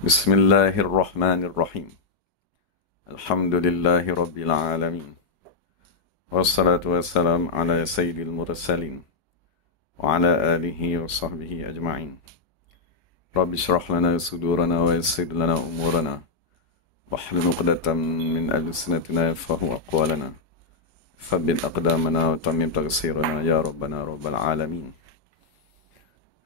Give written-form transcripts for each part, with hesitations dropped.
Bismillahirrahmanirrahim. Alhamdulillahi Rabbil Alamin. Wassalatu wassalam ala sayyidil mursalin. Wa ala alihi wa sahbihi ajma'in. Rabbi syrah lana sudurana wa yassir lana umurana. Wahlul 'uqdatam min alsinatina yafqahu aqwalana. Thabbit aqdamana wa tammim taqsirana ya Rabbana Rabbal Alamin.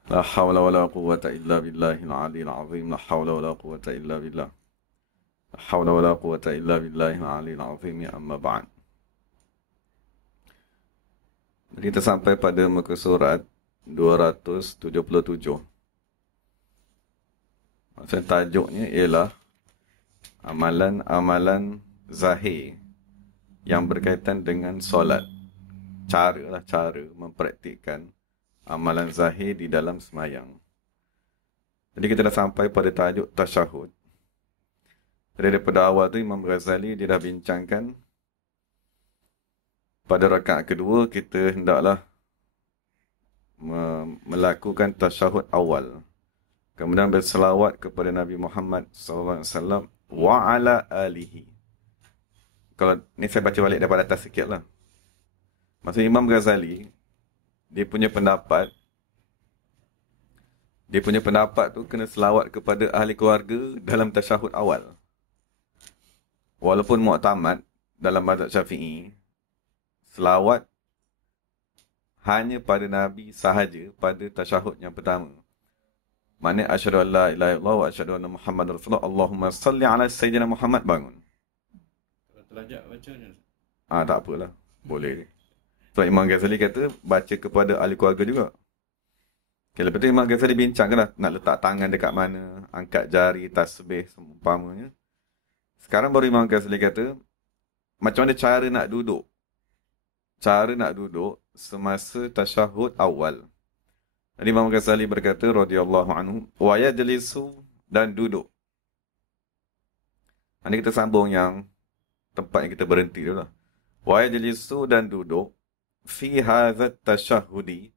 La hawla wa la quwwata illa billahil 'aliyyil 'azim. La hawla wa la quwwata illa billah. La hawla wa la quwwata illa billahil 'aliyyil 'azim. Amma ba'd. Kita sampai pada muka surat 277. Maksud tajuknya ialah amalan-amalan zahir yang berkaitan dengan solat. Cara mempraktikkan amalan zahir di dalam semayang. Jadi kita dah sampai pada tajuk tasyahud. Jadi daripada awal tu Imam Ghazali dia dah bincangkan pada rakaat kedua kita hendaklah melakukan tasyahud awal. Kemudian berselawat kepada Nabi Muhammad SAW wa ala alihi. Kalau ni saya baca balik daripada atas sikit lah. Maksud Imam Ghazali dia punya pendapat tu kena selawat kepada ahli keluarga dalam tasyahud awal. Walaupun mu'tamad dalam mazhab Syafi'i, selawat hanya pada Nabi sahaja pada tasyahud yang pertama. Maknanya asyhadu an la ilaha illallah wa asyhadu anna Muhammadar Rasulullah. Allahumma salli ala sayyidina Muhammad, bangun. Kalau terlajak bacanya. Tak apalah. Boleh. So Imam Ghazali kata baca kepada ahli keluarga juga. Okay, lepas tu Imam Ghazali bincangkanlah nak letak tangan dekat mana, angkat jari, tasbih seumpamanya. Sekarang baru Imam Ghazali kata macam mana cara nak duduk. Cara nak duduk semasa tasyahud awal. Jadi Imam Ghazali berkata radhiyallahu anhu, wa yajlisu, dan duduk. Nanti kita sambung yang tempat yang kita berhenti dulu lah. Wa yajlisu, dan duduk fi hadzat tasyahudi,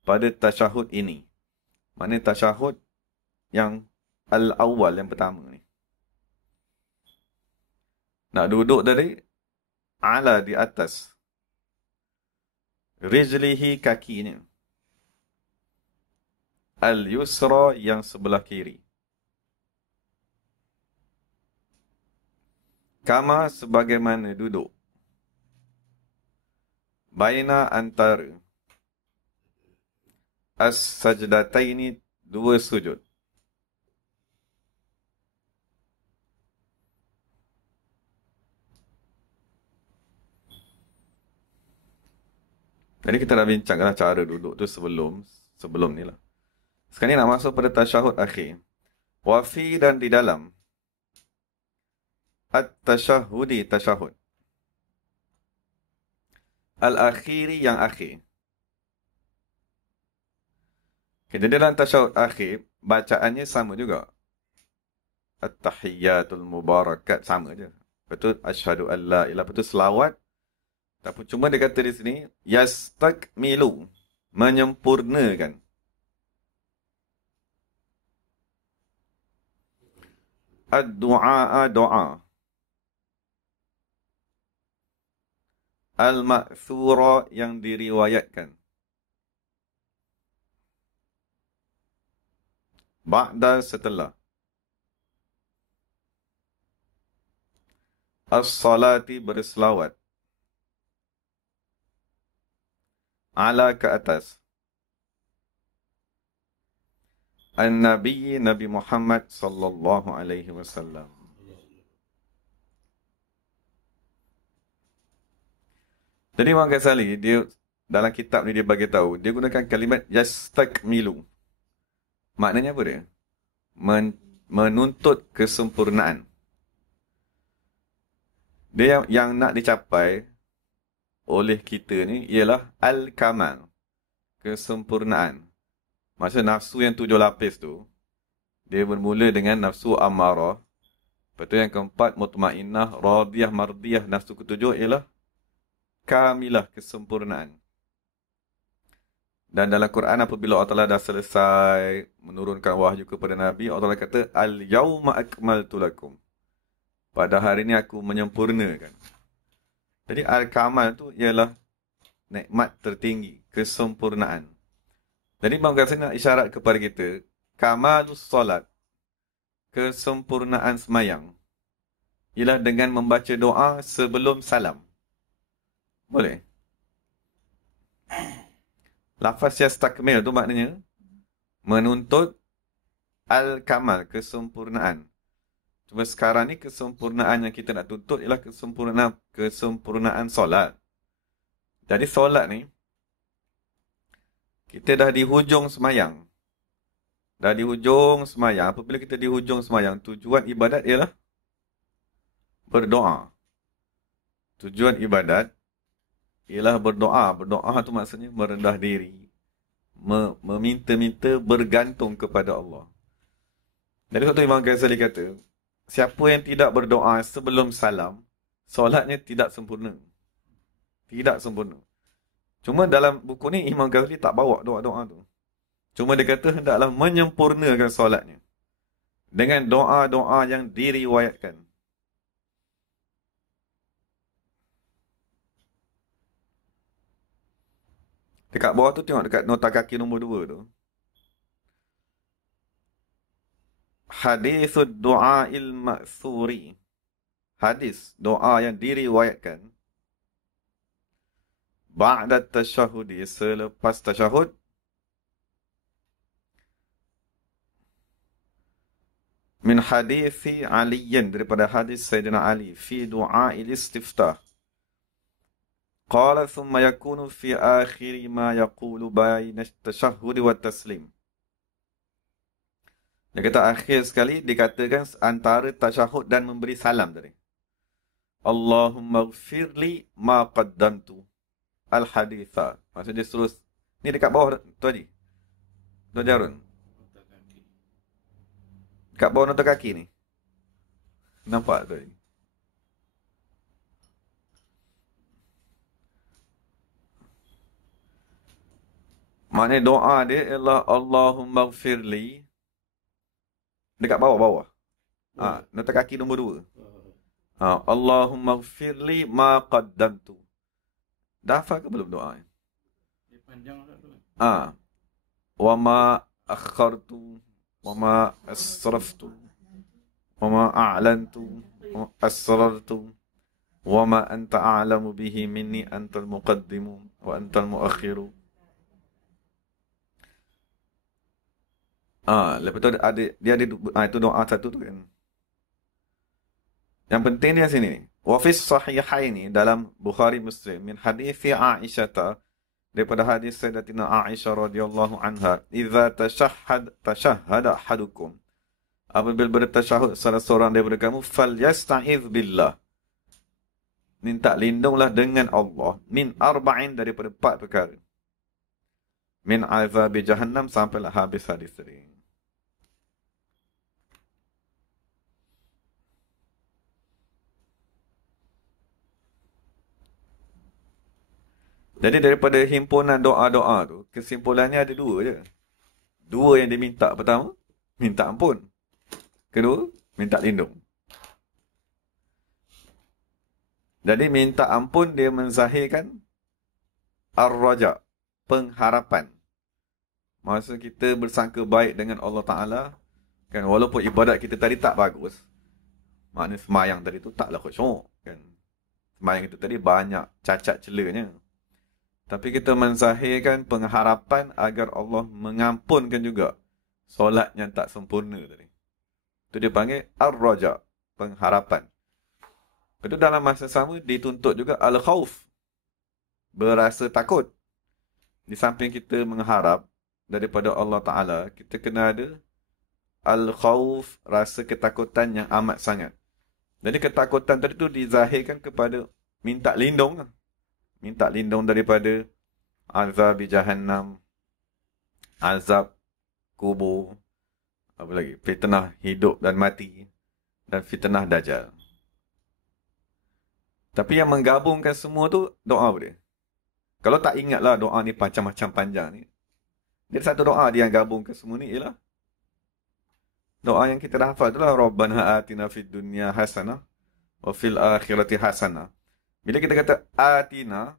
pada tasyahud ini. Maknanya tasyahud yang al-awwal, yang pertama ni. Nak duduk dari ala, di atas. Rijlihi, kakinya. Al-yusra, yang sebelah kiri. Kama, sebagaimana duduk. Baina, antara. As-sajdataini, dua sujud. Jadi kita dah bincangkan cara duduk tu sebelum ni lah. Sekarang ni nak masuk pada tasyahud akhir. Wafi, dan di dalam. At-tasyahudi, tasyahud. Al-akhiri, yang akhir. Jadi dalam tasyahud akhir, bacaannya sama juga. At-tahiyyatul mubarakat, sama je. Betul, asyhadu an la ilaha, betul selawat. Tapi cuma dia kata di sini, yastakmilu, menyempurnakan. Ad-du'a, doa. Al-ma'thura, yang diriwayatkan. Ba'da, setelah. As-salati, berselawat. Ala, ke atas. An-Nabi, Nabi Muhammad sallallahu alaihi wasallam. Jadi Imam Ghazali, dia dalam kitab ni dia bagi tahu, dia gunakan kalimat yastakmilu. Maknanya apa dia? Menuntut kesempurnaan. Dia yang nak dicapai oleh kita ni ialah al-kamal, kesempurnaan. Maksud nafsu yang 7 lapis tu, dia bermula dengan nafsu amarah. Lepas tu yang keempat, mutmainnah, radiyah, mardiyah. Nafsu ketujuh ialah kamilah, kesempurnaan. Dan dalam Quran apabila Allah Ta'ala dah selesai menurunkan wahyu kepada Nabi, Allah Ta'ala kata, Al-yawma akmaltu lakum. Pada hari ini aku menyempurnakan. Jadi al-kamal tu ialah nikmat tertinggi, kesempurnaan. Jadi Imam Ghazali nak isyarat kepada kita, kamalus solat, kesempurnaan semayang, ialah dengan membaca doa sebelum salam. Boleh? Lafaz yastakmil tu maknanya menuntut al-kamal, kesempurnaan. Cuma sekarang ni kesempurnaan yang kita nak tuntut ialah kesempurnaan solat. Jadi solat ni, kita dah di hujung semayang. Dah di hujung semayang. Apabila kita di hujung semayang, tujuan ibadat ialah berdoa. Tujuan ibadat ialah berdoa. Berdoa tu maksudnya merendah diri. Meminta-minta, bergantung kepada Allah. Jadi waktu Imam Ghazali kata, siapa yang tidak berdoa sebelum salam, solatnya tidak sempurna. Tidak sempurna. Cuma dalam buku ni Imam Ghazali tak bawa doa-doa tu. Cuma dia kata hendaklah menyempurnakan solatnya dengan doa-doa yang diriwayatkan. Dekat bawah tu tengok dekat nota kaki nombor 2 tu. Hadithud du'a'il ma'thuri. Hadis doa yang diriwayatkan. Ba'da tasyahudi, selepas tasyahud. Min hadithi aliyin, daripada hadis Sayyidina Ali. Fi du'a'il istiftah. Qala thumma yakunu fi akhiri ma yaqulu bayna tasyahudi wa taslim. Dia kata akhir sekali dikatakan antara tasyahud dan memberi salam tadi. Allahumma gfirli ma qaddamtu al-haditha. Maksudnya terus. Ni dekat bawah tu tadi. Tuan Jarun. Dekat bawah nota kaki ni. Nampak tu tadi. Maknanya doa dia ialah Allahumma gfirli. Dekat bawah-bawah. Nota kaki nombor 2. Allahumma gfirli ma qaddamtu. Dah hafal ke belum doa? Dia panjang tak tu? Wa ma akhartu wa ma asraftu wa ma a'lantu wa asrartu wa ma anta a'lamu bihi minni antal muqaddimu wa antal muakhiru. Lepas tu dia ada itu doa satu tu kan. Yang penting dia sini ni. Wa fi sahihaini dalam Bukhari Muslim min hadis Aisyah, daripada hadis Sayyidatina Aisyah radhiyallahu anha, idza tashahhada ahadukum, apabila bertasyahud salah seorang daripada kamu, falyasta'iz billah, minta lindunglah dengan Allah, min arba'in, daripada 4 perkara, min azabi jahannam, sampailah habis hadis tadi. Jadi daripada himpunan doa-doa tu, kesimpulannya ada 2 je. 2 yang diminta. Pertama, minta ampun. Kedua, minta lindung. Jadi minta ampun dia menzahirkan ar-raja, pengharapan. Maksud kita bersangka baik dengan Allah Ta'ala, kan, walaupun ibadat kita tadi tak bagus, maknanya semayang tadi tu taklah khusyuk, kan. Semayang itu tadi banyak cacat celanya. Tapi kita menzahirkan pengharapan agar Allah mengampunkan juga solat yang tak sempurna tadi. Itu dia panggil ar-raja, pengharapan. Itu dalam masa sama dituntut juga al-khawf, berasa takut. Di samping kita mengharap daripada Allah Ta'ala, kita kena ada al-khawf, rasa ketakutan yang amat sangat. Jadi ketakutan tadi tu dizahirkan kepada minta lindung. Minta lindung daripada azab jahannam, azab kubur, apa lagi, fitnah hidup dan mati, dan fitnah dajjal. Tapi yang menggabungkan semua tu doa dia. Kalau tak ingatlah doa ni macam-macam panjang ni, Jadi satu doa dia yang gabung ke semua ni ialah doa yang kita dah hafal itulah Rabbana atina fid dunya hasanah wa fil akhirati hasanah. Bila kita kata atina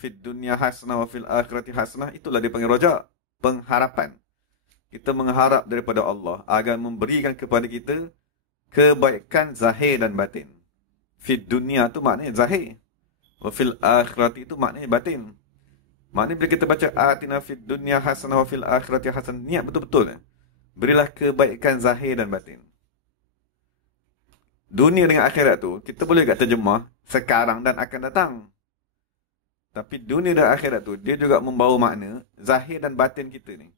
fid dunya hasanah wa fil akhirati hasanah, itulah dia panggil roja, pengharapan. Kita mengharap daripada Allah agar memberikan kepada kita kebaikan zahir dan batin. Fid dunya tu maknanya zahir. Wa fil akhirati itu maknanya batin. Maknanya bila kita baca atina fid dunya hasanah wa fil akhirati hasanah, niat betul-betul. Berilah kebaikan zahir dan batin. Dunia dengan akhirat tu, kita boleh tak terjemah sekarang dan akan datang. Tapi dunia dan akhirat tu, dia juga membawa makna zahir dan batin kita ni.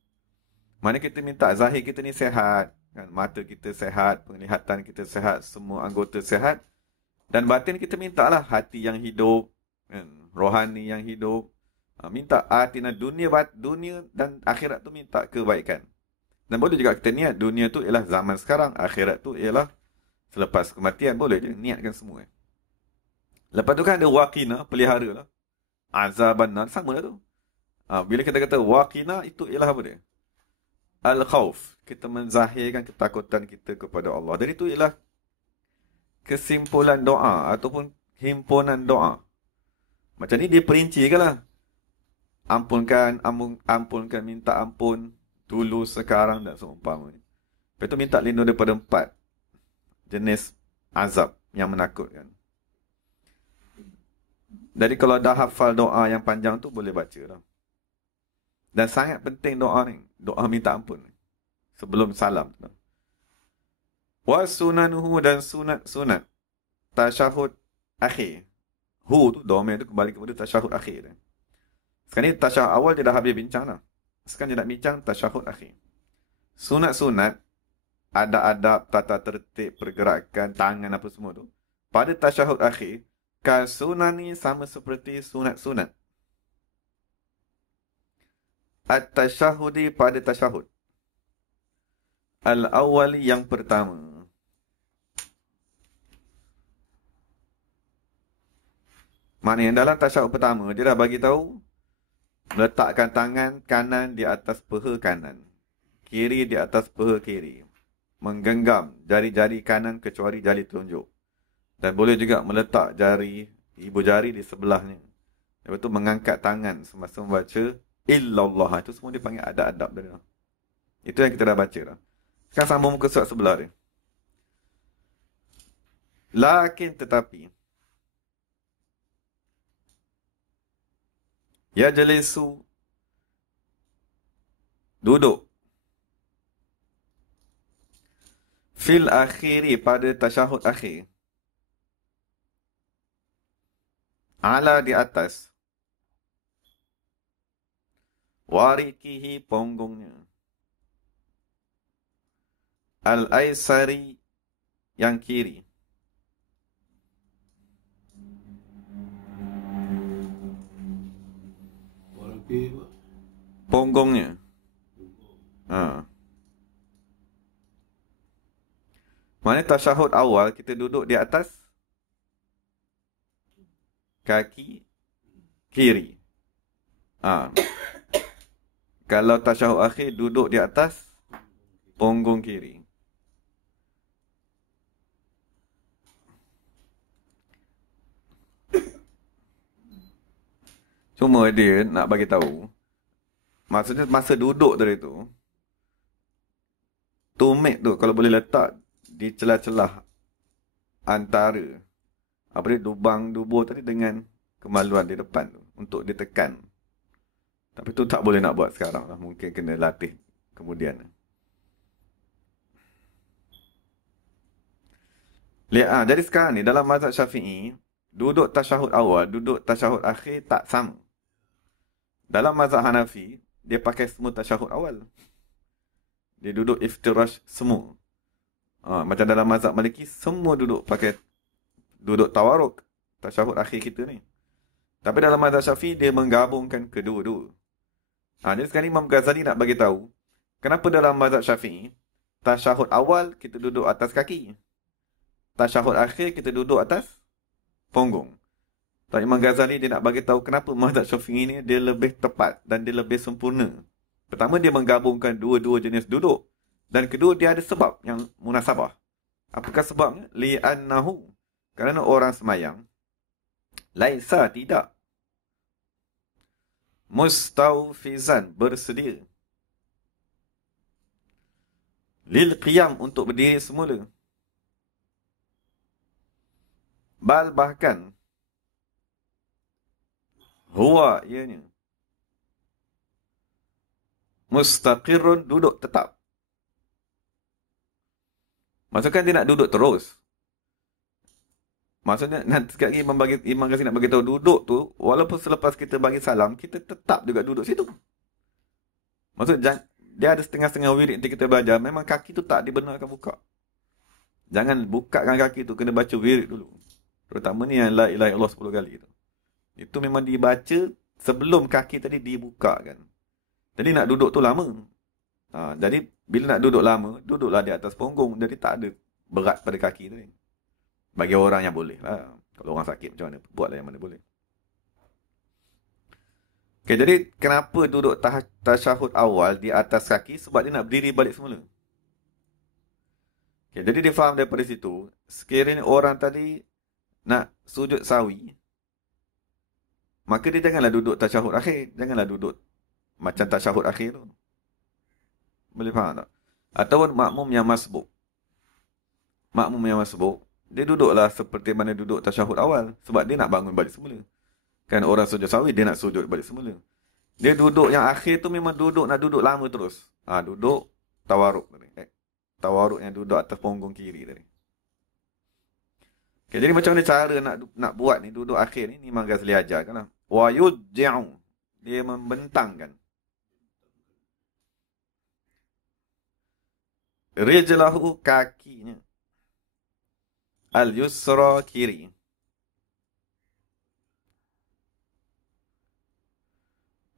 Mana kita minta zahir kita ni sehat. Kan? Mata kita sehat, penglihatan kita sehat, semua anggota sehat. Dan batin kita mintalah hati yang hidup, kan? Rohani yang hidup. Minta atina dunia dan akhirat tu minta kebaikan. Dan boleh juga kita niat dunia tu ialah zaman sekarang, akhirat tu ialah selepas kematian. Boleh je niatkan semua. Lepas tu kan ada waqina, pelihara lah. Azaban nar, sama lah tu. Bila kita kata waqina, itu ialah apa dia? Al-khawf. Kita menzahirkan ketakutan kita kepada Allah. Jadi itu ialah kesimpulan doa ataupun himpunan doa. Macam ni dia perincikan lah. Ampunkan, minta ampun, dulu, sekarang dan seumpamanya. Lepas itu minta lindung daripada 4 jenis azab yang menakutkan. Jadi kalau dah hafal doa yang panjang tu, boleh baca lah. Dan sangat penting doa ni. Doa minta ampun. Sebelum salam. Wa sunanuhu dan sunat. Tasyahud akhir. Hu tu, domain tu kembali kepada tasyahud akhir. Sekarang ni tasyahud awal dia dah habis bincang dah. Sekarang dia nak bincang tasyahud akhir. Sunat-sunat, adab-adab, tata tertib, pergerakan, tangan apa semua tu. Pada tasyahud akhir, kasunani sama seperti sunat-sunat. At-tasyahudi pada tasyahud. Al-awwali yang pertama. Maknanya dalam tasyahud pertama, dia dah bagi tahu meletakkan tangan kanan di atas peha kanan. Kiri di atas peha kiri. Menggenggam jari-jari kanan kecuali jari telunjuk. Dan boleh juga meletak ibu jari di sebelahnya. Lepas tu mengangkat tangan semasa membaca illallah. Itu semua dipanggil adab-adab dia. Itu yang kita dah baca dah. Sekarang sambung muka surat sebelah dia. Lakin tetapi. Ya jalisu. Duduk. Fil akhiri pada tasyahud akhir. Ala di atas. Warikihi punggungnya. Al-aisari yang kiri. Punggungnya. Mana tasyahud awal kita duduk di atas kaki kiri. Kalau tasyahud akhir duduk di atas punggung kiri. Cuma dia nak bagi tahu, maksudnya masa duduk tadi tu, tumit tu kalau boleh letak di celah-celah antara lubang dubur tadi dengan kemaluan di depan tu untuk ditekan. Tapi tu tak boleh nak buat sekarang lah. Mungkin kena latih kemudian. Lihat, jadi sekarang ni dalam mazhab Syafi'i, duduk tasyahud awal, duduk tasyahud akhir tak sama. Dalam mazhab Hanafi, dia pakai semua tasyahud awal. Dia duduk iftirash semua. Macam dalam mazhab Maliki, semua duduk pakai duduk tawaruk, tasyahud akhir kita ni. Tapi dalam mazhab Syafi'i, dia menggabungkan kedua-dua. Jadi sekarang Imam Ghazali nak bagi tahu, kenapa dalam mazhab Syafi'i, tasyahud awal kita duduk atas kaki. Tasyahud akhir kita duduk atas punggung. Imam Ghazali dia nak bagi tahu kenapa mazhab Syafi'i ni dia lebih tepat dan dia lebih sempurna Pertama, dia menggabungkan dua-dua jenis duduk. Dan kedua, dia ada sebab yang munasabah. Apakah sebabnya? Li'annahu. Kerana orang semayang, laisa tidak. Mustawfizan, bersedia. Lil qiyam, untuk berdiri semula. Bal, bahkan. Huwa, ianya. Mustaqirun, duduk tetap. Maksudkan dia nak duduk terus. Maksudnya, nanti sekali lagi Imam Ghazali nak bagi tahu duduk tu, walaupun selepas kita bagi salam, kita tetap juga duduk situ. Maksudnya, dia ada setengah-setengah wirid nanti kita belajar, memang kaki tu tak dibenarkan buka. Jangan bukakan kaki tu, kena baca wirid dulu. Terutama ni yang la ilaha illallah 10 kali tu. Itu memang dibaca sebelum kaki tadi dibukakan. Jadi nak duduk tu lama. Jadi bila nak duduk lama, duduklah di atas punggung. Jadi tak ada berat pada kaki tadi. Bagi orang yang boleh lah. Kalau orang sakit macam mana, buatlah yang mana boleh. Okay, jadi kenapa duduk tasyahud awal di atas kaki? Sebab dia nak berdiri balik semula. Okay, jadi dia faham daripada situ, sekiranya orang tadi nak sujud sawi, maka dia janganlah duduk tasyahud akhir. Janganlah duduk macam tasyahud akhir tu. Boleh faham tak? Ataupun makmum yang masbuk. Makmum yang masbuk, dia duduklah seperti mana duduk tasyahud awal. Sebab dia nak bangun balik semula. Kan orang sujud sawi, dia nak sujud balik semula. Dia duduk yang akhir tu memang nak duduk lama terus. Duduk tawaruk tadi. Tawaruk yang duduk atas punggung kiri tadi. Okay, jadi macam mana cara nak buat ni, duduk akhir ni, Imam Ghazali ajarkan lah. Wa yudji'u. Dia membentangkan. Rijlahu, kakinya. Al-yusra, kiri.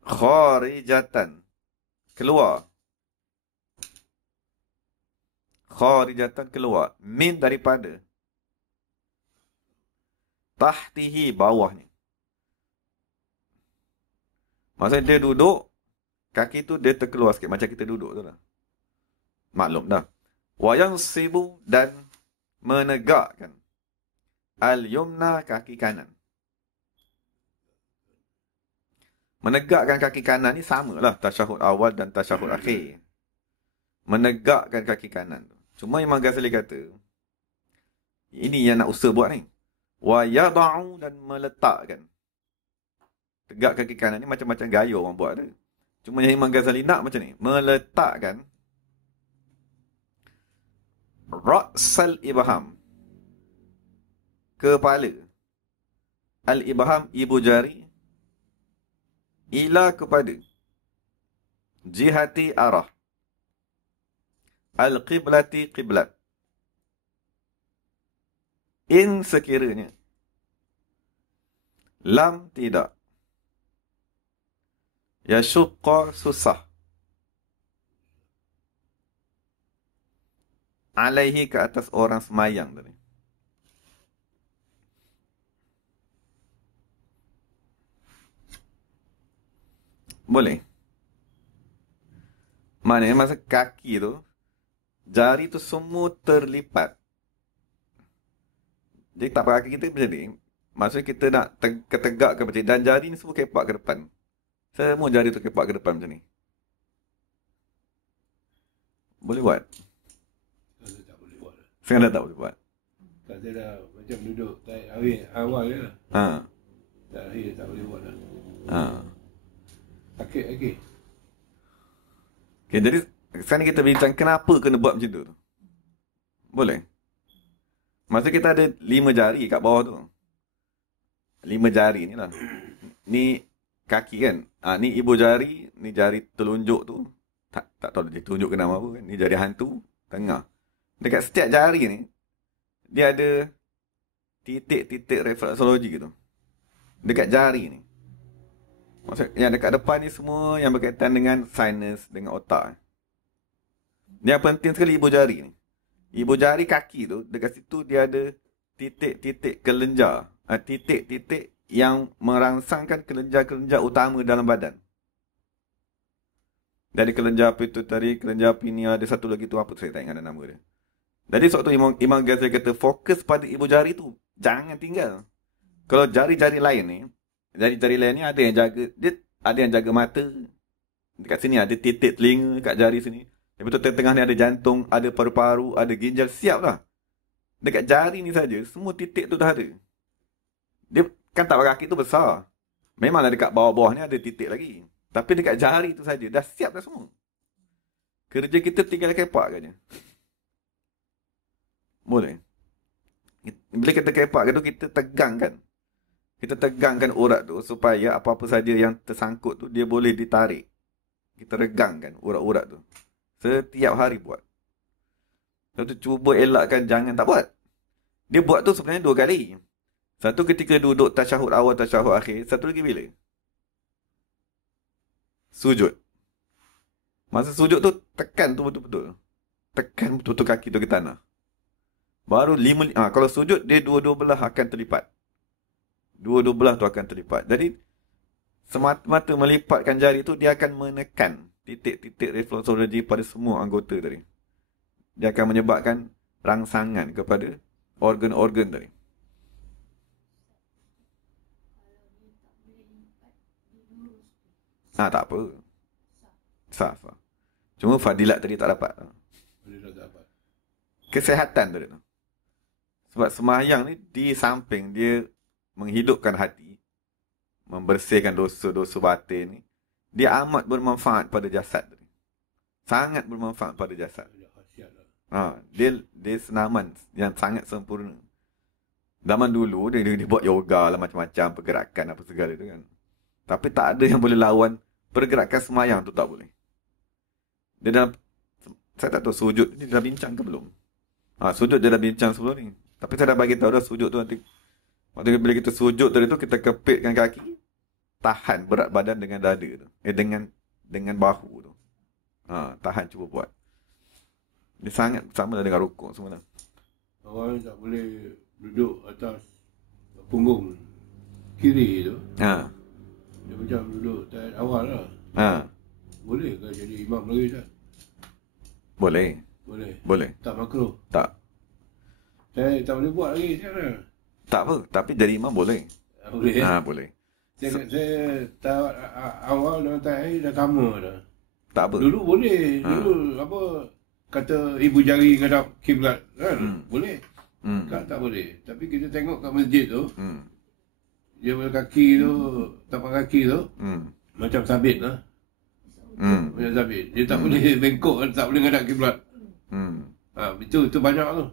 Kharijatan, keluar. Kharijatan, keluar. Min, daripada. Tahtihi, bawahnya. Maksudnya dia duduk, kaki tu dia terkeluar sikit. Macam kita duduk tu lah. Maklum dah. Wa yansibu, dan menegakkan. Al-yumna, kaki kanan. Menegakkan kaki kanan ni samalah tasyahud awal dan tasyahud akhir. Menegakkan kaki kanan tu. Cuma Imam Ghazali kata, ini yang nak usaha buat ni. Wa yada'u, dan meletakkan. Tegak kaki kanan ni macam-macam gaya orang buat tu. Cuma yang Imam Ghazali nak macam ni. Meletakkan Ra'sal ibham, kepala. Al-ibham, ibu jari. Ila, kepada. Jihati, arah. Al-qiblati, qiblat. In, sekiranya. Lam, tidak. Yashukka, susah. Alaihi, ke atas orang semayang tadi. Boleh. Maknanya masa kaki tu, jari tu semua terlipat. Jadi tak pakai kaki kita macam ni. Maksudnya kita nak ketegak ke macam ni. Dan jari ni semua kepak ke depan. Semua jari tu kepak ke depan macam ni. Boleh buat? Tak boleh buat. Sekarang dah tak boleh buat. Tak ada dah macam duduk awal je lah. Tak akhir tak boleh buat lah. Akhir. Okay, jadi sekarang kita bincang kenapa kena buat macam tu. Boleh? Maksud kita ada 5 jari kat bawah tu. 5 jari ni lah. Ni kaki kan. Ni ibu jari. Ni jari telunjuk tu. Tak tahu dia tunjuk ke nama apa kan. Ni jari hantu. Tengah. Dekat setiap jari ni. Dia ada titik-titik refleksologi tu. Dekat jari ni. Maksud yang dekat depan ni semua yang berkaitan dengan sinus, dengan otak. Yang penting sekali ibu jari ni. Ibu jari kaki tu, dekat situ dia ada titik-titik kelenjar. Titik-titik yang merangsangkan kelenjar-kelenjar utama dalam badan. Dari kelenjar pituitari, kelenjar pineal, ada satu lagi tu apa saya tak ingat nama dia. Jadi sewaktu Imam Ghazali kata fokus pada ibu jari tu. Jangan tinggal. Kalau jari-jari lain ni, jari-jari lain ni ada yang jaga, dia ada yang jaga mata. Dekat sini ada titik telinga kat jari sini. Lepas tu tengah ni ada jantung, ada paru-paru, ada ginjal, siap lah. Dekat jari ni saja, semua titik tu dah ada. Dia kan tapak kaki tu besar. Memanglah dekat bawah-bawah ni ada titik lagi. Tapi dekat jari tu saja, dah siap dah semua. Kerja kita tinggal kepak saja. Boleh. Bila kita kepak tu, kita tegangkan. Kita tegangkan urat tu supaya apa-apa saja yang tersangkut tu, dia boleh ditarik. Kita regangkan urat-urat tu. Setiap hari buat. Lepas tu cuba elakkan jangan tak buat. Dia buat tu sebenarnya 2 kali. Satu ketika duduk tasyahud awal, tasyahud akhir. Satu lagi bila? Sujud. Masa sujud tu tekan tu betul-betul. Tekan betul-betul kaki tu ke tanah. Baru kalau sujud dia dua-dua belah akan terlipat. Dua-dua belah tu akan terlipat. Jadi semata-mata melipatkan jari tu dia akan menekan titik-titik refleksologi pada semua anggota tadi. Dia akan menyebabkan rangsangan kepada organ-organ tadi. Tak apa. Sah. Cuma fadilat tadi tak dapat. Kesihatan tadi tu. Sebab sembahyang ni di samping dia menghidupkan hati, membersihkan dosa-dosa batin ni, dia amat bermanfaat pada jasad tadi. Sangat bermanfaat pada jasad. Dia senaman yang sangat sempurna. Zaman dulu dia buat yoga lah, macam-macam pergerakan apa segala tu kan. Tapi tak ada yang boleh lawan pergerakan sembahyang tu, tak boleh. Dia dalam, saya tak tahu sujud ni dah bincang ke belum. Sujud dia dah bincang sebelum ni. Tapi saya dah bagi tahu dah sujud tu nanti. Waktu bila kita sujud tadi tu, kita kepitkan kaki, tahan berat badan dengan dada tu. Dengan bahu tu. Tahan, cuba buat. Dia sangat sama dengan rukuk semua. Orang tak boleh duduk atas punggung kiri tu. Dia macam duduk tahap awal lah. Boleh ke jadi imam lagi tak? Boleh. Tak makruh? Tak. Saya tak boleh buat lagi sekarang. Tak apa, tapi jadi imam boleh. Boleh. Boleh. Saya tahap awal dengan tahap akhir dah sama dah. Tak apa. Dulu boleh. Dulu apa kata ibu jari ngadap kiblat kan? Boleh. Kan tak boleh. Tapi kita tengok kat masjid tu, dia punya kaki tu, tapak kaki tu macam sabit lah. Macam sabit. Dia tak boleh bengkok, tak boleh ngadap kiblat. Itu banyak tu.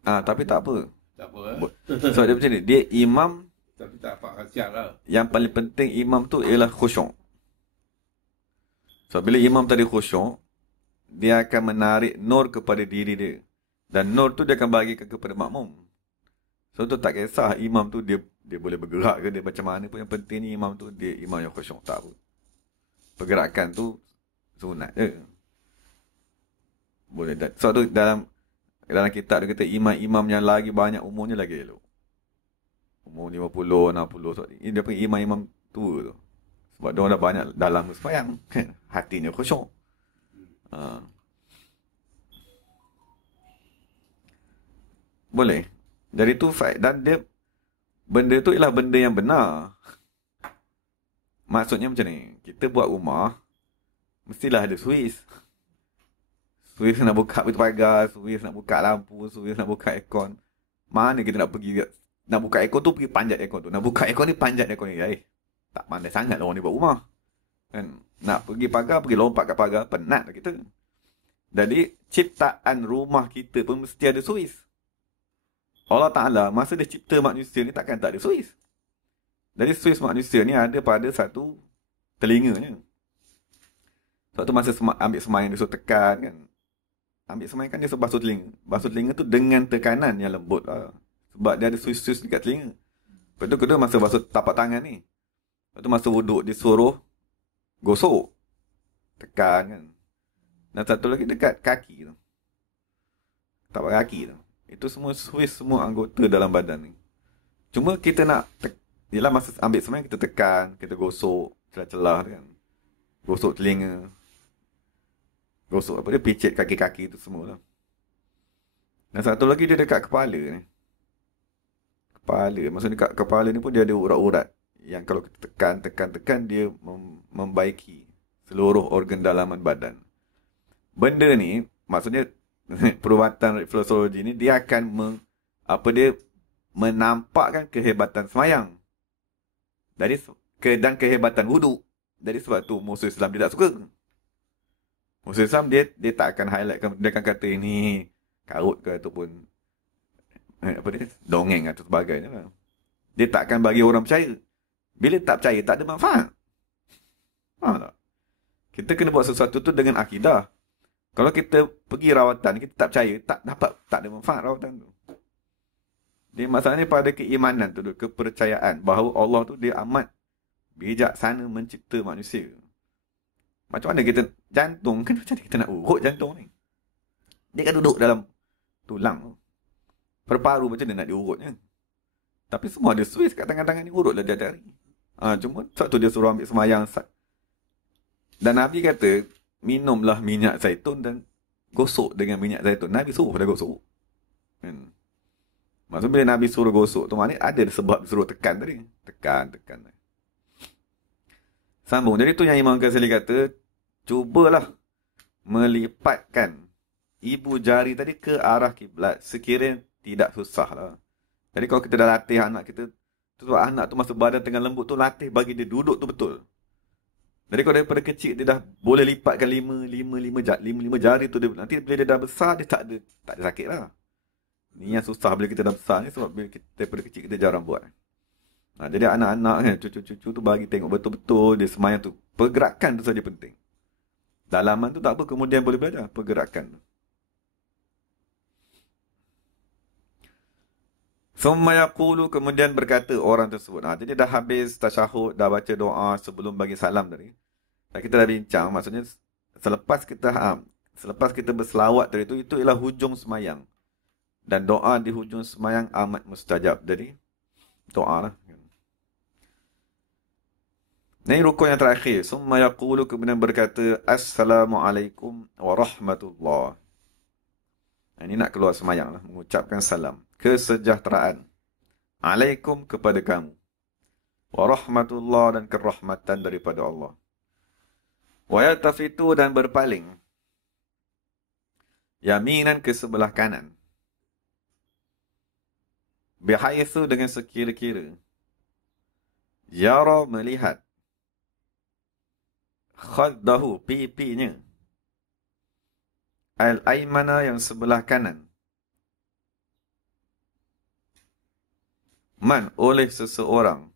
Tapi tak apa. Tak apa So dia macam ni, dia imam. Tapi tak apa khasiat lah. Yang paling penting imam tu ialah khusyuk. So bila imam tadi khusyuk, dia akan menarik nur kepada diri dia. Dan nur tu dia akan bagikan kepada makmum. So tu tak kisah imam tu dia boleh bergerak ke dia macam mana pun. Yang penting ni imam tu dia imam yang khusyuk, tak apa. Pergerakan tu sunat je. Boleh. So tu dalam kitab dia kata imam-imam yang lagi banyak umurnya lagi elok. Umur 50, 60. So, ini dia panggil imam-imam tua tu. Sebab dia orang dah banyak dalam sembahyang. Hatinya khusyuk. Boleh. Jadi tu dan dia benda tu ialah benda yang benar. Maksudnya macam ni, kita buat rumah mestilah ada Swiss. Swiss nak buka pintu pagar, Swiss nak buka lampu, Swiss nak buka aircon. Mana kita nak pergi, nak buka aircon tu pergi panjat aircon tu. Nak buka aircon ni panjat aircon ni. Tak pandai sangat lah orang ni buat rumah. Kan? Nak pergi pagar, pergi lompat kat pagar, penat lah kita. Jadi ciptaan rumah kita pun mesti ada Swiss. Allah Ta'ala masa dia cipta manusia ni takkan tak ada Swiss. Jadi Swiss manusia ni ada pada satu telinganya. Sebab tu masa ambil semayang dia suruh tekan kan. Ambil semayang kan dia suruh basuh telinga. Basuh telinga tu dengan tekanan yang lembut lah. Sebab dia ada Swiss dekat telinga. Lepas tu kedua masa basuh tapak tangan ni. Lepas tu masa wuduk dia suruh gosok. Tekan kan. Dan satu lagi dekat kaki tu. Tapak kaki tu. Itu semua Swiss, semua anggota dalam badan ni. Cuma kita nak yelah masa ambil semayang kita tekan, kita gosok celah-celah kan. Gosok telinga. Gosok apa dia, picit kaki-kaki tu semua lah. Dan satu lagi dia dekat kepala ni. Kepala, maksudnya dekat kepala ni pun dia ada urat-urat. Yang kalau kita tekan, dia membaiki seluruh organ dalaman badan. Benda ni, maksudnya perubatan refleksologi ni, dia akan dia menampakkan kehebatan semayang. Dan kehebatan wuduk. Jadi sebab tu musuh Islam dia tak suka. Musuh Islam dia tak akan highlightkan, dia akan kata ini karut ke ataupun dongeng atau sebagainya lah. Dia tak akan bagi orang percaya. Bila tak percaya, tak ada manfaat. Faham tak? Kita kena buat sesuatu tu dengan akidah. Kalau kita pergi rawatan, kita tak percaya, tak ada manfaat rawatan tu. Dia masalahnya pada keimanan tu, kepercayaan bahawa Allah tu dia amat bijaksana mencipta manusia. Macam mana kita jantung, kan macam mana kita nak urut jantung ni? Dia kan duduk dalam tulang. Perparu macam mana nak diurutnya? Tapi semua ada Swiss kat tangan-tangan ni, urutlah jari-jari. Cuma sebab tu dia suruh ambil semayang. Dan Nabi kata, minumlah minyak zaitun dan gosok dengan minyak zaitun. Nabi suruh dah gosok. Maksudnya bila Nabi suruh gosok tu, maknanya ada sebab suruh tekan tadi. Tekan. Sambung. Jadi tu yang Imam Ghazali kata, cubalah melipatkan ibu jari tadi ke arah kiblat. Sekiranya tidak susah lah. Jadi kalau kita dah latih anak kita, tu anak tu masa badan tengah lembut tu, latih bagi dia duduk tu betul. Jadi kalau daripada kecil dia dah boleh lipatkan lima jari tu, nanti bila dia dah besar dia tak ada sakit lah. Ni yang susah bila kita dah besar ni, sebab bila daripada kecil kita jarang buat. Jadi anak-anak kan, cucu-cucu tu bagi tengok betul-betul dia semayang tu. Pergerakan tu saja penting. Dalaman tu tak apa, kemudian boleh belajar pergerakan tu. Summa yaqulu, kemudian berkata orang tersebut. Jadi dah habis tasyahud, dah baca doa sebelum bagi salam tadi. Dan kita dah bincang, maksudnya selepas kita berselawat tadi itu ialah hujung semayang. Dan doa di hujung semayang amat mustajab. Jadi doa lah. Ini rukun yang terakhir. Summa yaqulu, kemudian berkata Assalamualaikum warahmatullahi. Ini nak keluar semayang lah, mengucapkan salam. Kesejahteraan. Alaikum, kepada kamu. Warahmatullah, dan kerahmatan daripada Allah. Wa yatafitu, dan berpaling. Yaminan, ke sebelah kanan. Bihaitsu, dengan sekira-kira. Yara, melihat. Khaddahu, pipinya. Al-aymana, yang sebelah kanan. Man, oleh seseorang.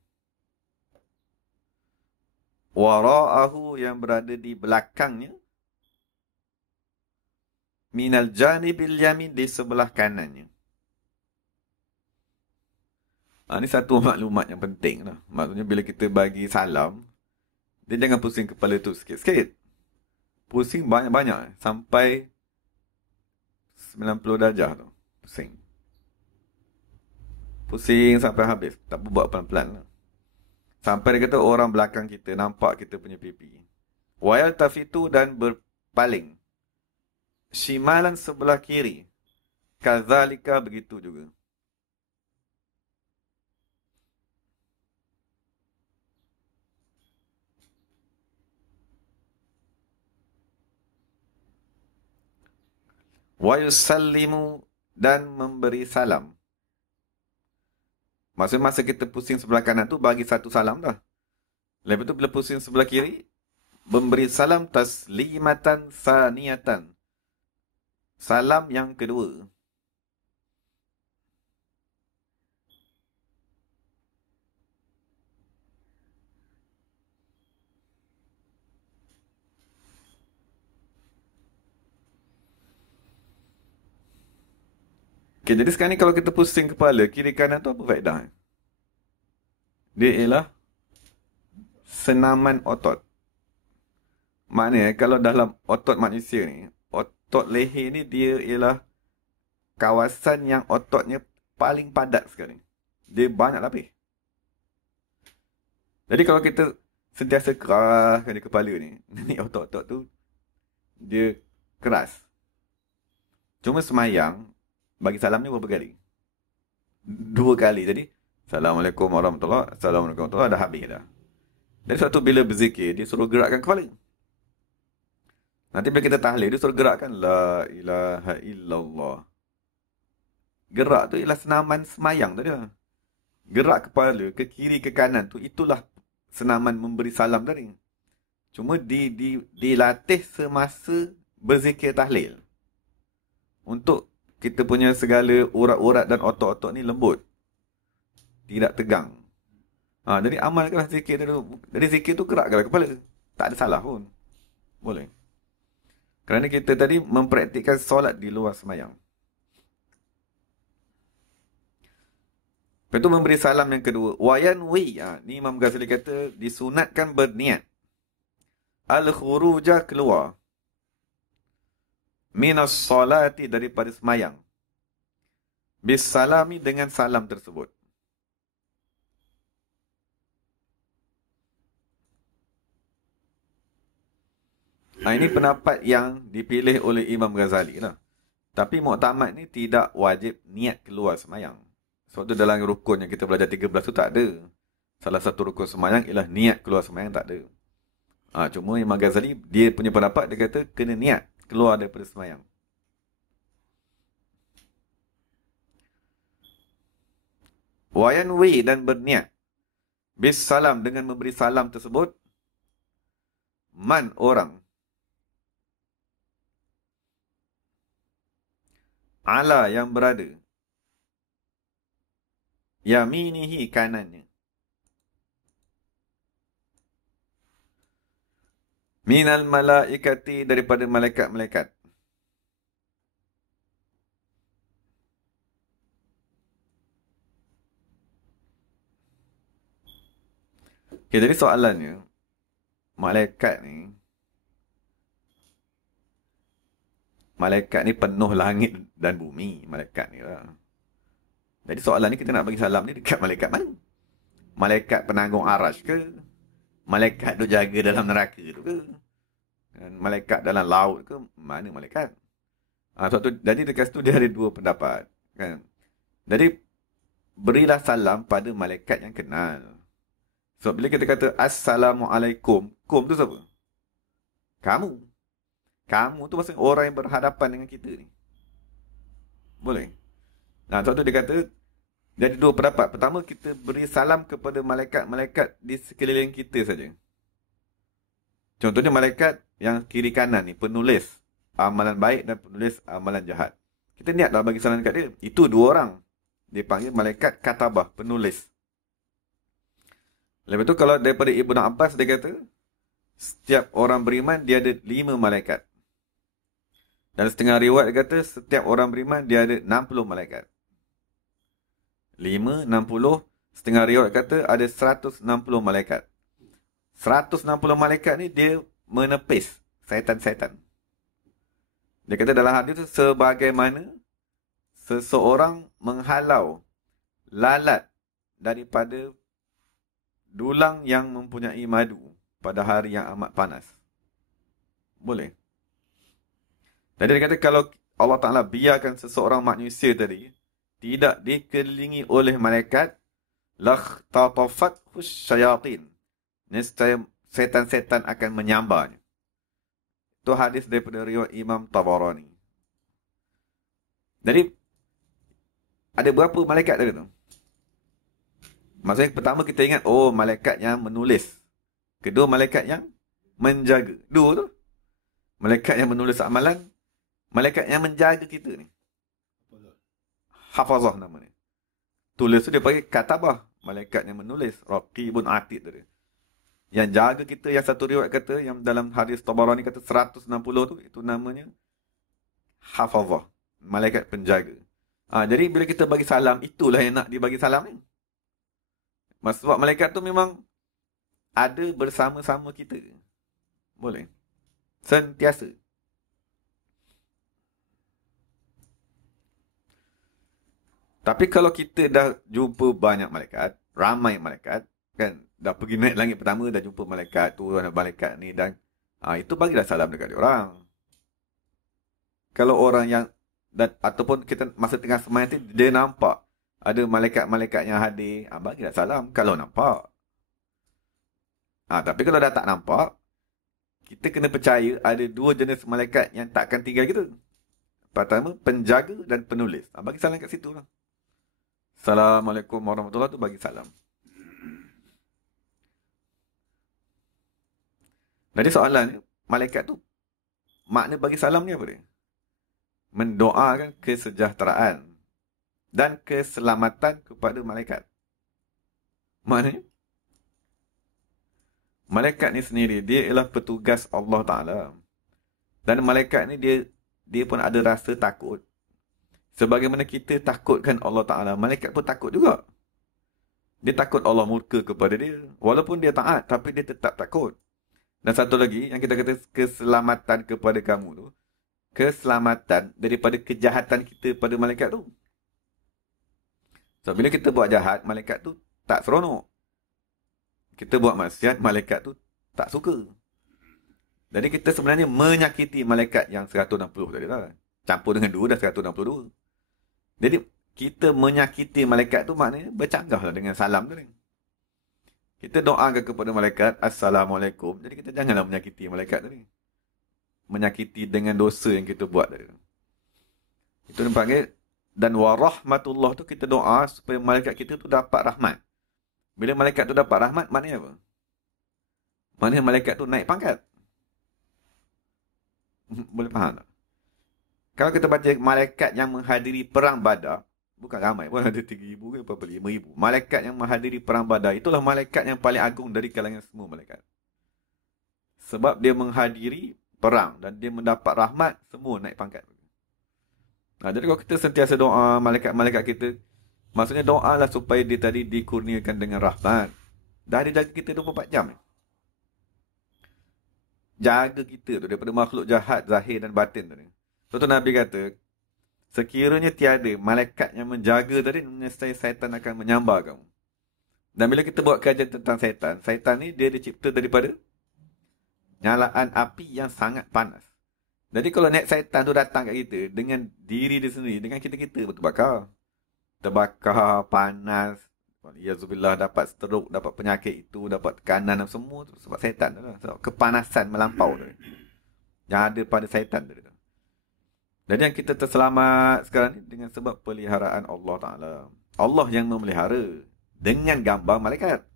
Wara'ahu, yang berada di belakangnya. Minal janibil yamin, di sebelah kanannya. Ini satu maklumat yang penting lah. Maksudnya bila kita bagi salam, dia jangan pusing kepala tu sikit-sikit. Pusing banyak-banyak. Sampai 90 darjah tu. Pusing sampai habis. Tak buat pelan-pelan lah. Sampai dia kata orang belakang kita nampak kita punya pipi. Wa yaltafitu, dan berpaling. Shimalan, sebelah kiri. Kazalika, begitu juga. Wa yusallimu, dan memberi salam. Masa kita pusing sebelah kanan tu, bagi satu salam dah. Lepas tu bila pusing sebelah kiri, memberi salam taslimatan saniyatan. Salam yang kedua. Okay, jadi sekarang ni kalau kita pusing kepala, kiri kanan tu apa faedah? Dia ialah senaman otot. Maknanya kalau dalam otot manusia ni, otot leher ni dia ialah kawasan yang ototnya paling padat sekali. Dia banyak lapis. Jadi kalau kita sentiasa kerahkan di kepala ni, ni otot-otot tu, dia keras. Cuma semayang, bagi salam ni berapa kali? 2 kali. Jadi, Assalamualaikum warahmatullahi wabarakatuh. Assalamualaikum warahmatullahi wabarakatuh. Dah habis dah. Jadi suatu bila berzikir, dia suruh gerakkan kepala. Nanti bila kita tahlil, dia suruh gerakkan La ilaha illallah. Gerak tu ialah senaman semayang tu dia. Gerak kepala ke kiri ke kanan tu, itulah senaman memberi salam tadi. Cuma dilatih semasa berzikir tahlil. Untuk kita punya segala urat-urat dan otot-otot ni lembut. Tidak tegang. Jadi amalkanlah zikir tu. Jadi zikir tu gerakkanlah kepala. Tak ada salah pun. Boleh. Kerana kita tadi mempraktikkan solat di luar semayang. Lepas tu memberi salam yang kedua. Wayanwi. Ni Imam Ghazali kata disunatkan berniat. Al-khuruja keluar. Minas salati daripada semayang. Bisalami dengan salam tersebut. Ini pendapat yang dipilih oleh Imam Ghazali lah. Tapi muktamad ni tidak wajib niat keluar semayang. Sebab tu dalam rukun yang kita belajar 13 tu tak ada. Salah satu rukun semayang ialah niat keluar semayang, tak ada. Cuma Imam Ghazali, dia punya pendapat, dia kata kena niat keluar daripada semayang. Wayanwi dan berniat. Bis salam dengan memberi salam tersebut. Man orang. Ala yang berada. Yaminihi kanannya. Minal malaikati daripada malaikat-malaikat. Okay, jadi soalannya, malaikat ni penuh langit dan bumi, malaikat ni lah. Jadi soalan ni kita nak bagi salam ni dekat malaikat mana? Malaikat penanggung arash ke? Malaikat tu jaga dalam neraka tu ke? Malaikat dalam laut ke? Mana malaikat? Jadi dekat situ dia ada 2 pendapat. Kan? Jadi berilah salam pada malaikat yang kenal. So bila kita kata Assalamualaikum, kum tu siapa? Kamu. Kamu tu maksudnya orang yang berhadapan dengan kita ni. Boleh? Sebab tu dia kata, jadi 2 pendapat. Pertama, kita beri salam kepada malaikat-malaikat di sekeliling kita saja. Contohnya malaikat yang kiri kanan ni, penulis amalan baik dan penulis amalan jahat. Kita niatlah bagi salam dekat dia. Itu 2 orang. Dia panggil malaikat katabah, penulis. Lepas tu kalau daripada Ibnu Abbas, dia kata, setiap orang beriman, dia ada 5 malaikat. Dan setengah riwayat dia kata, setiap orang beriman, dia ada 60 malaikat. 5, 60, setengah riwayat kata ada 160 malaikat. 160 malaikat ni dia menepis syaitan-syaitan. Dia kata dalam hadis tu, sebagaimana seseorang menghalau lalat daripada dulang yang mempunyai madu pada hari yang amat panas. Boleh. Jadi dia kata kalau Allah Ta'ala biarkan seseorang manusia tadi tidak dikelilingi oleh malaikat, lakhtatafathu syayatin. Nescaya setan-setan akan menyambarnya. Itu hadis daripada riwayat Imam Tabarani. Jadi ada berapa malaikat tadi tu? Maksudnya pertama kita ingat, malaikat yang menulis. Kedua, malaikat yang menjaga. 2 tu. Malaikat yang menulis amalan. Malaikat yang menjaga kita ni. Hafazah namanya. Tulis tu dia panggil katabah. Malaikat yang menulis. Raqibun atid tu dia. Yang jaga kita, yang satu riwayat kata, yang dalam hadis Tabarani kata 160 tu, itu namanya hafazah. Malaikat penjaga. Jadi bila kita bagi salam, itulah yang nak dibagi salam ni. Sebab malaikat tu memang ada bersama-sama kita. Boleh. Sentiasa. Tapi kalau kita dah jumpa banyak malaikat, ramai malaikat, kan, dah pergi naik langit pertama, dah jumpa malaikat tu, malaikat ni, dan itu bagilah salam dekat dia orang. kalau orang yang ataupun kita masa tengah semayang tu dia nampak ada malaikat-malaikat yang hadir, bagilah salam kalau nampak. Tapi kalau dah tak nampak, kita kena percaya ada dua jenis malaikat yang tak akan tinggal kita. Pertama, penjaga dan penulis. Bagi salam kat situ lah. Assalamualaikum warahmatullahi wabarakatuh, bagi salam. Jadi soalan malaikat tu, makna bagi salam ni apa dia? Mendoakan kesejahteraan dan keselamatan kepada malaikat. Maknanya, malaikat ni sendiri, dia ialah petugas Allah Ta'ala. Dan malaikat ni dia pun ada rasa takut. Sebagaimana kita takutkan Allah Ta'ala, malaikat pun takut juga. Dia takut Allah murka kepada dia. Walaupun dia taat, tapi dia tetap takut. Dan satu lagi, yang kita kata keselamatan kepada kamu tu, keselamatan daripada kejahatan kita pada malaikat tu. So, bila kita buat jahat, malaikat tu tak seronok. Kita buat maksiat, malaikat tu tak suka. Jadi kita sebenarnya menyakiti malaikat yang 160 tadi lah. Campur dengan 2 dah 162. Jadi kita menyakiti malaikat tu maknanya bercanggah lah dengan salam tu. Kita doakan kepada malaikat, Assalamualaikum. Jadi kita janganlah menyakiti malaikat tadi. Menyakiti dengan dosa yang kita buat tadi. Itu dipanggil. Dan warahmatullah tu kita doa supaya malaikat kita tu dapat rahmat. Bila malaikat tu dapat rahmat, maknanya apa? Maknanya malaikat tu naik pangkat. Boleh faham tak? Kalau kita baca malaikat yang menghadiri perang Badar, bukan ramai pun, ada 3,000 ke berapa, 5,000. Malaikat yang menghadiri perang Badar, itulah malaikat yang paling agung dari kalangan semua malaikat. Sebab dia menghadiri perang dan dia mendapat rahmat, semua naik pangkat. Jadi kalau kita sentiasa doa malaikat-malaikat kita, maksudnya doalah supaya dia tadi dikurniakan dengan rahmat. Dah dia jaga kita 24 jam. Jaga kita tu daripada makhluk jahat, zahir dan batin tadi. Contoh Nabi kata, sekiranya tiada malaikat yang menjaga tadi, nescaya syaitan akan menyambar kamu. Dan bila kita buat kajian tentang syaitan, syaitan ni dia dicipta daripada nyalaan api yang sangat panas. Jadi kalau net syaitan tu datang kat kita dengan diri dia sendiri, dengan kita-kita terbakar. Terbakar, panas. Yazubillah, dapat stroke, dapat penyakit itu, dapat tekanan dan semua tu sebab syaitan tu lah. Sebab kepanasan melampau tu. Yang ada pada syaitan tu. Jadi yang kita terselamat sekarang ni dengan sebab peliharaan Allah Ta'ala. Allah yang memelihara dengan gambar malaikat.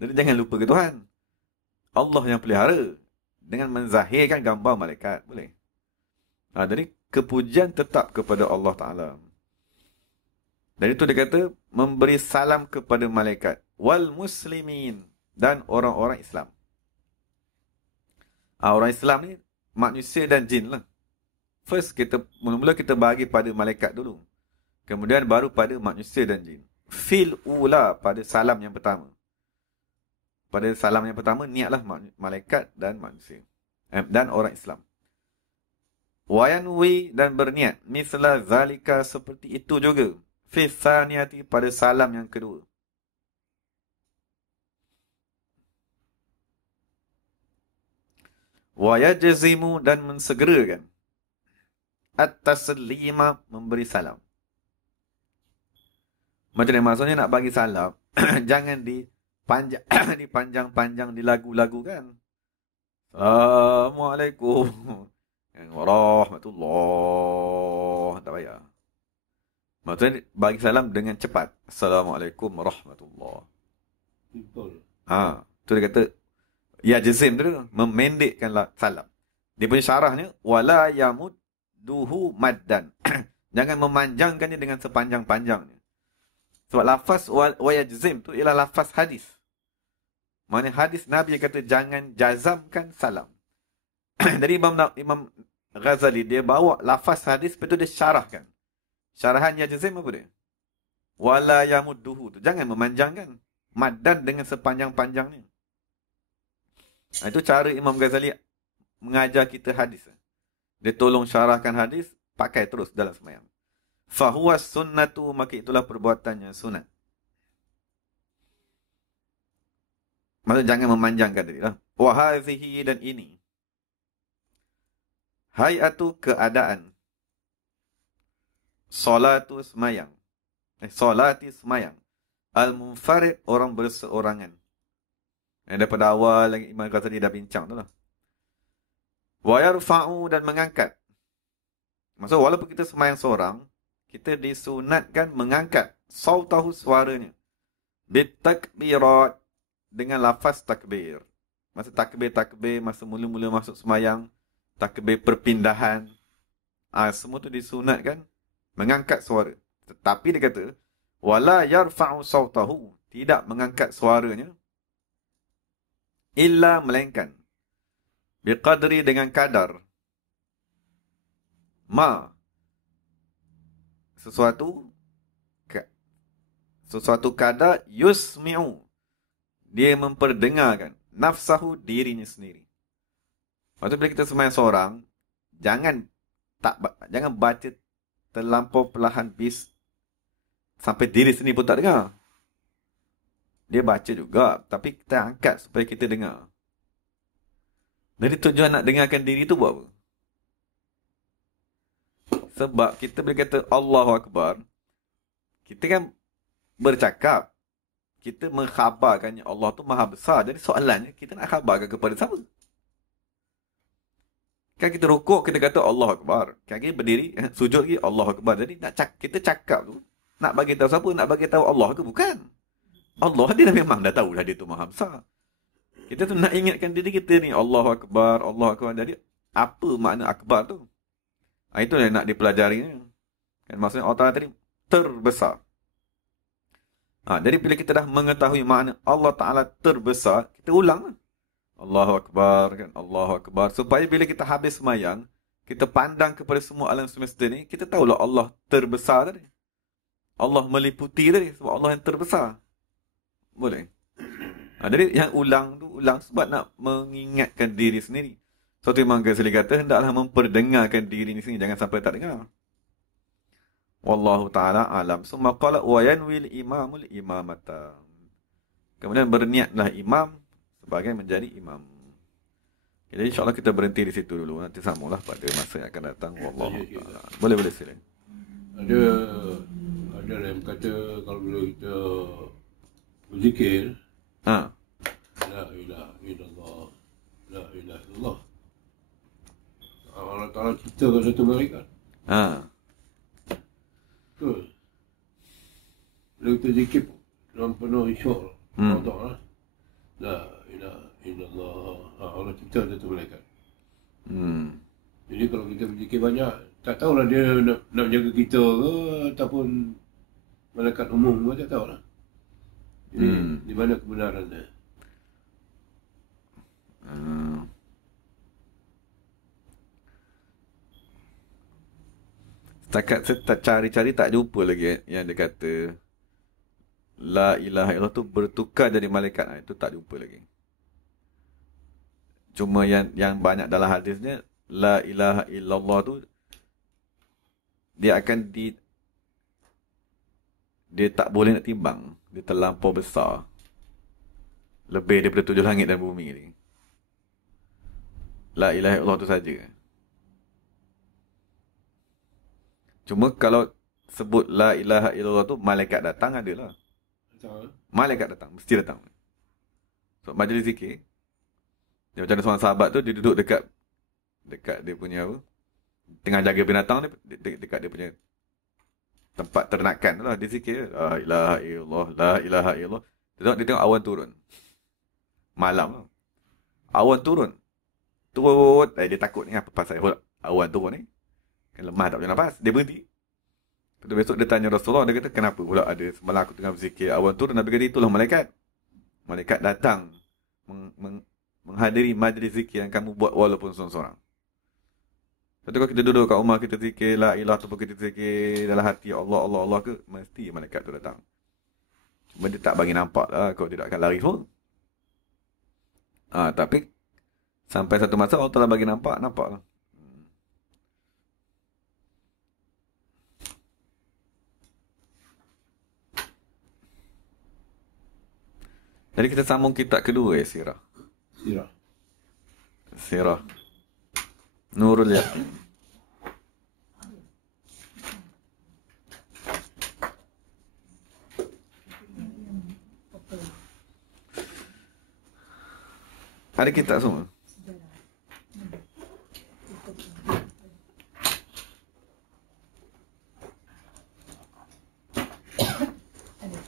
Jadi jangan lupa ke Tuhan. Allah yang pelihara dengan menzahirkan gambar malaikat. Boleh? Jadi kepujian tetap kepada Allah Ta'ala. Dari itu dia kata, memberi salam kepada malaikat. Wal muslimin. Dan orang-orang Islam. Orang Islam ni manusia dan jin lah. First, mula-mula kita bagi pada malaikat dulu. Kemudian baru pada manusia dan jin. Fil ula pada salam yang pertama. Pada salam yang pertama, niatlah malaikat dan manusia. Dan orang Islam. Wayanwi dan berniat. Mislah zalika seperti itu juga. Fi thaniyati pada salam yang kedua. Wayajzimu dan mensegerakan. At-taslima memberi salam. Macam ni maksudnya nak bagi salam. Jangan dipanjang-panjang dilagu-lagu kan. Assalamualaikum warahmatullahi. Tak payah. Maksudnya bagi salam dengan cepat. Assalamualaikum warahmatullahi. Betul. Tu dia kata ya jazim tu memendekkanlah salam. Dia punya syarahnya wala yamudduhu maddan. Jangan memanjangkannya dengan sepanjang-panjangnya. Sebab lafaz wa yajzim tu ialah lafaz hadis. Maksudnya hadis Nabi yang kata jangan jazamkan salam. Dari Imam Ghazali dia bawa lafaz hadis lepas tu dia syarahkan. Syarahan yajzim apa dia? Wala yamudduhu tu. Jangan memanjangkan. Maddan dengan sepanjang-panjangnya. Itu cara Imam Ghazali mengajar kita hadis. Dia tolong syarahkan hadis, pakai terus dalam sembahyang. Fahuwa sunnatu, maka itulah perbuatannya sunat. Maksudnya jangan memanjangkan diri lah. Wahazihi dan ini. Hayatu keadaan. Solatu semayang. Solati semayang. Al-munfarid, orang berseorangan. Daripada awal lagi Imam Ghazali dah bincang tu lah. Wa yarfa'u, dan mengangkat. Maksud walaupun kita semayang seorang, kita disunatkan mengangkat sautahu, suaranya. Bitakbirat, dengan lafaz takbir. Masa takbir masa mula-mula masuk semayang, takbir perpindahan. Semua tu disunatkan mengangkat suara. Tetapi dia kata, wala yarfa'u sautahu, tidak mengangkat suaranya, illa, melainkan, biqadri, dengan kadar, ma, sesuatu kadar, yusmi'u, dia memperdengarkan, nafsahu, dirinya sendiri. Maksudnya bila kita semayang seorang, jangan baca terlampau perlahan bis sampai diri sendiri pun tak dengar. Dia baca juga, tapi kita angkat supaya kita dengar. Jadi tujuan nak dengarkan diri tu buat apa? Sebab kita bila kata Allahu Akbar, kita kan bercakap, kita mengkhabarkannya Allah tu maha besar. Jadi soalannya, kita nak khabarkan kepada siapa? Kan kita rukuk, kita kata Allahu Akbar. Kan kita berdiri, sujud lagi Allahu Akbar. Jadi kita cakap tu, nak bagi tahu siapa? Nak bagi tahu Allah ke? Bukan. Allah dia dah memang dah tahu dah dia tu maha besar. Kita tu nak ingatkan diri kita ni Allahu Akbar, Allahu Akbar. Jadi apa makna akbar tu? Itu yang nak dipelajari. Kan maksudnya Allah Ta'ala tadi terbesar. Jadi bila kita dah mengetahui makna Allah Ta'ala terbesar, kita ulang. Allahu Akbar, kan? Allahu Akbar. Supaya bila kita habis semayang, kita pandang kepada semua alam semesta ni, kita tahulah Allah terbesar tadi. Allah meliputi tadi sebab Allah yang terbesar. Boleh. Jadi yang ulang sebab nak mengingatkan diri sendiri. Suatu Imam Ghazali kata, hendaklah memperdengarkan diri ni sendiri, jangan sampai tak dengar. Wallahu ta'ala alam. Summa qala wa yanwil imamul imamata. Kemudian berniatlah imam sebagai menjadi imam. Jadi insyaAllah kita berhenti di situ dulu. Nanti sambunglah pada masa yang akan datang. Wallahu ta'ala. Boleh sila. Ada yang kata kalau bila kita berzikir, la ilaha illallah, la ilaha illallah, Allah Ta'ala ciptakan satu malaikat. Betul. Bila kita zikir dalam penuh isyuk, Allah Ta'ala, la ilaha illallah, Allah ciptakan satu malaikat. Jadi kalau kita berzikir banyak, tak tahulah dia nak jaga kita ke ataupun malaikat umum ke, tak tahulah. Jadi di mana kebenaran dia? Setakat saya cari-cari tak jumpa lagi yang dia kata la ilaha illallah tu bertukar jadi malaikat. Itu tak jumpa lagi. Cuma yang banyak dalam hadisnya, la ilaha illallah tu dia akan dia tak boleh nak timbang. Dia terlampau besar. Lebih daripada 7 langit dan bumi ni. La ilaha illallah tu saja. Cuma kalau sebut la ilaha illallah tu, malaikat datang adalah. Malaikat datang, mesti datang. So majlis zikir, dia macam ada seorang sahabat tu, dia duduk dekat dia punya apa, tengah jaga binatang dia, dekat dia punya tempat ternakan tu lah, dia zikir la ilaha illallah, la ilaha illallah. Dia tengok awan turun. Malam tu. Awan turun. Dia takut ni apa pasal awan turun ni. Kan lemah tak boleh nafas. Dia berhenti. Lepas besok dia tanya Rasulullah, dia kata kenapa pula ada semalam aku tengah berzikir awan turun. Nabi kata itulah malaikat. Malaikat datang menghadiri majlis zikir yang kamu buat walaupun seorang-seorang. Lepas tu kalau kita duduk kat rumah kita zikir la ilah ataupun kita zikir dalam hati Allah, Allah, Allah ke, mesti malaikat tu datang. Cuma dia tak bagi nampak lah kalau dia tak akan lari semua. Tapi sampai satu masa Allah telah bagi nampak lah. Jadi kita sambung kitab kedua Sirah. Sirah. Nurul Yaqin. Ada kitab semua. sejarah. Kita ada.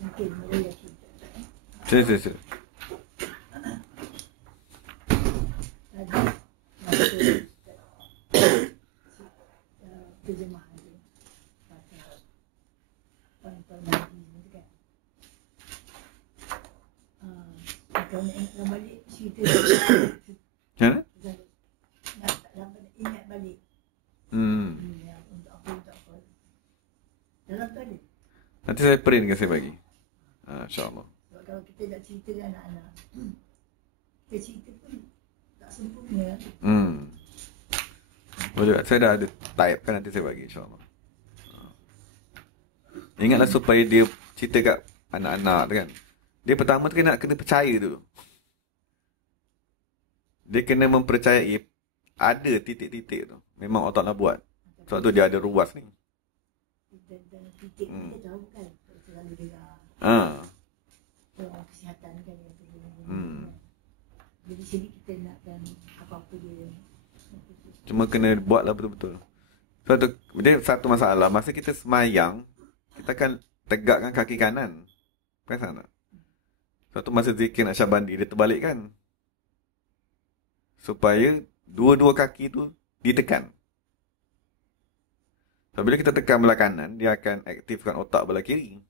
Mungkin mereka kita. Sila. Tadi masa terjemahan dia pasal tuan-tuan Nabi tu kan. Kalau nak ingat balik cerita Macam mana? nak ingat balik untuk apa. Dalam tu ada. Nanti saya print ke saya bagi. InsyaAllah. Sebab kalau kita nak cerita dengan anak-anak, kita cerita pun tak sempurna. Boleh tak? Saya dah ada type kan, nanti saya bagi insyaAllah. Ingatlah supaya dia cerita kat anak-anak tu kan. Dia pertama tu kena percaya dulu. Dia kena mempercayai ada titik-titik tu. Memang Allah Ta'ala buat. Sebab tu dia ada ruas ni. Dan titik kita tahu kan, tak selalu dengar. Orang kesihatan kan yang tu. Jadi sini kita nakkan apa-apa dia. Cuma kena buatlah betul-betul. Sebab tu, dia satu masalah. Masa kita semayang, kita akan tegakkan kaki kanan. Perasan tak? Sebab tu masa zikir Naqsyabandi, dia terbalik kan? Supaya dua-dua kaki tu ditekan. So, bila kita tekan belah kanan, dia akan aktifkan otak belah kiri.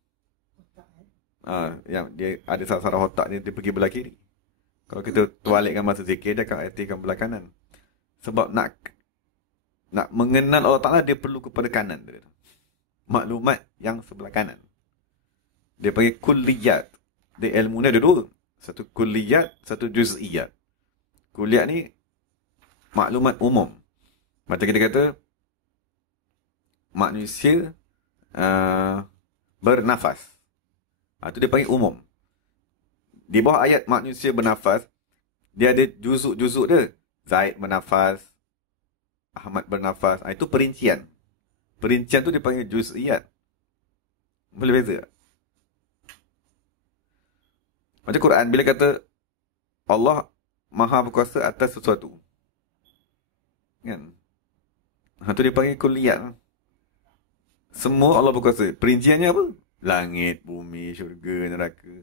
Yang dia ada saraf otak dia pergi belah kiri. Kalau kita terbalikkan masa zikir, dia akan aktifkan belah kanan. Sebab nak mengenal Allah Ta'ala, dia perlu kepada kanan. Maklumat yang sebelah kanan. Dia panggil kulliyat. Dia ilmu ni ada dua. Satu kulliyat, satu juz'iyat. Kulliyat ni maklumat umum. Macam kita kata, manusia bernafas. Itu dia panggil umum. Di bawah ayat manusia bernafas, dia ada juzuk-juzuk dia. Zaid bernafas, Ahmad bernafas. Itu perincian. Perincian tu dia panggil juz'iyat. Boleh beza tak? Macam Quran bila kata Allah Maha berkuasa atas sesuatu. Kan? Itu dia panggil kulliyat. Semua Allah berkuasa. Perinciannya apa? Langit, bumi, syurga, neraka.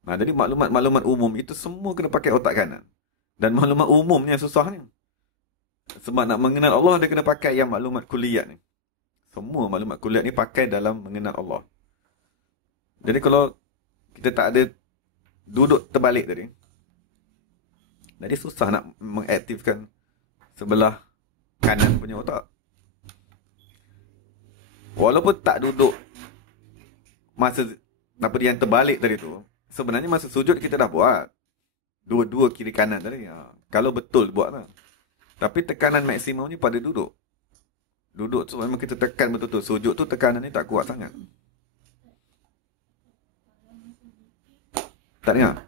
Jadi maklumat-maklumat umum itu semua kena pakai otak kanan. Dan maklumat umumnya susahnya. Sebab nak mengenal Allah, dia kena pakai yang maklumat kulliyat ni. Semua maklumat kulliyat ni pakai dalam mengenal Allah. Jadi kalau kita tak ada duduk terbalik tadi, jadi susah nak mengaktifkan sebelah kanan punya otak. Walaupun tak duduk masa yang terbalik tadi tu, sebenarnya masa sujud kita dah buat. Dua-dua kiri kanan tadi. Kalau betul buat lah. Tapi tekanan maksimumnya pada duduk. Duduk tu memang kita tekan betul-betul. Sujud tu tekanan ni tak kuat sangat. Tak dengar?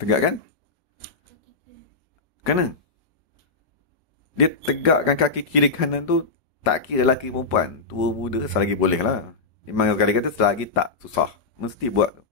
Tegakkan? Kanan. Dia tegakkan kaki kiri kanan tu, tak kira lelaki perempuan. Tua muda selagi boleh lah. Memang sekali kata selagi tak susah. Mesti buat tu.